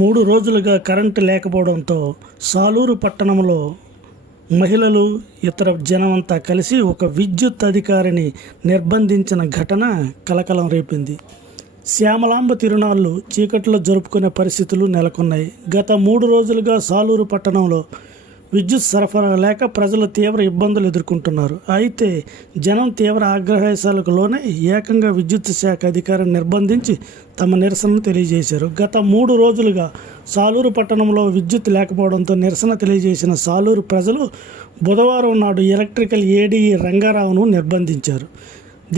3 రోజులుగా కరెంటు లేకపోవడంతో సాలూరు పట్టణంలో మహిళలు ఇతర జనమంతా కలిసి ఒక విద్యుత్ అధికారిని నిర్బంధించిన ఘటన కలకలం రేపింది. శ్యామలాంబ తిరునాళ్లు చీకట్లో జరుపుకునే పరిస్థితులు నెలకొన్నాయి. గత 3 రోజులుగా సాలూరు పట్టణంలో విద్యుత్ సరఫరా లేక ప్రజలు తీవ్ర ఇబ్బందులు ఎదుర్కొంటున్నారు. అయితే జనం తీవ్ర ఆగ్రహావేశాలకు లోనై ఏకంగా విద్యుత్ శాఖ అధికారిని నిర్బంధించి తమ నిరసనను తెలియజేశారు. గత 3 రోజులుగా సాలూరు పట్టణంలో విద్యుత్ లేకపోవడంతో నిరసన తెలియజేసిన సాలూరు ప్రజలు బుధవారం నాడు ఎలక్ట్రికల్ ఏడీఈ రంగారావును నిర్బంధించారు.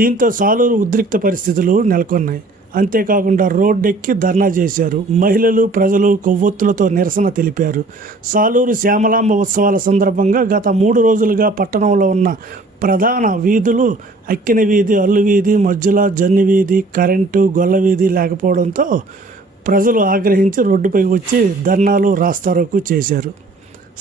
దీంతో సాలూరు ఉద్రిక్త పరిస్థితులు నెలకొన్నాయి. అంతేకాకుండా రోడ్డెక్కి ధర్నా చేశారు. మహిళలు, ప్రజలు కొవ్వొత్తులతో నిరసన తెలిపారు. సాలూరు శ్యామలాంబ ఉత్సవాల సందర్భంగా గత 3 రోజులుగా పట్టణంలో ఉన్న ప్రధాన వీధులు అక్కిన వీధి, అల్లు వీధి, మధ్యల జన్ని వీధి, కరెంటు, గొల్ల వీధి లేకపోవడంతో ప్రజలు ఆగ్రహించి రోడ్డుపై వచ్చి ధర్నాలు, రాస్తారోకో చేశారు.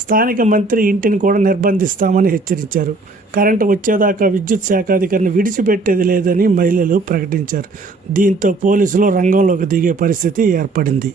స్థానిక మంత్రి ఇంటిని కూడా నిర్బంధిస్తామని హెచ్చరించారు. కరెంటు వచ్చేదాకా విద్యుత్ శాఖ అధికారిని విడిచిపెట్టేది లేదని మహిళలు ప్రకటించారు. దీంతో పోలీసులు రంగంలోకి దిగే పరిస్థితి ఏర్పడింది.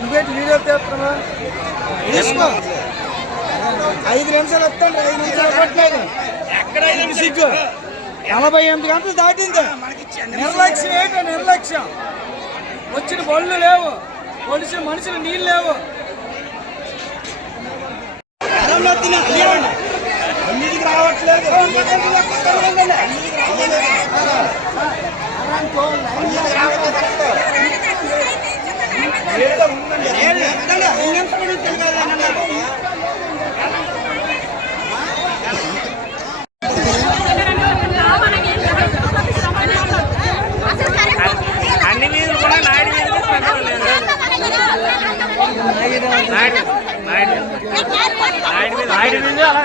నువ్వేంటి వీడియో తీస్తున్నా తీసుకో 5 నిమిషాలు వస్తాండి 5 నిమిషాలు పట్టలేదు ఎక్కడ సిగ్గు 48 గంటలు దాటింది నిర్లక్ష్యం ఏంటో నిర్లక్ష్యం వచ్చిన బళ్ళు లేవు పొలిసిన మనుషులు నీళ్ళు లేవు అన్నిటికి రావట్లేదు అన్ని వీధులు కూడా నాయుడు వీధులు అలా ఆ రోజు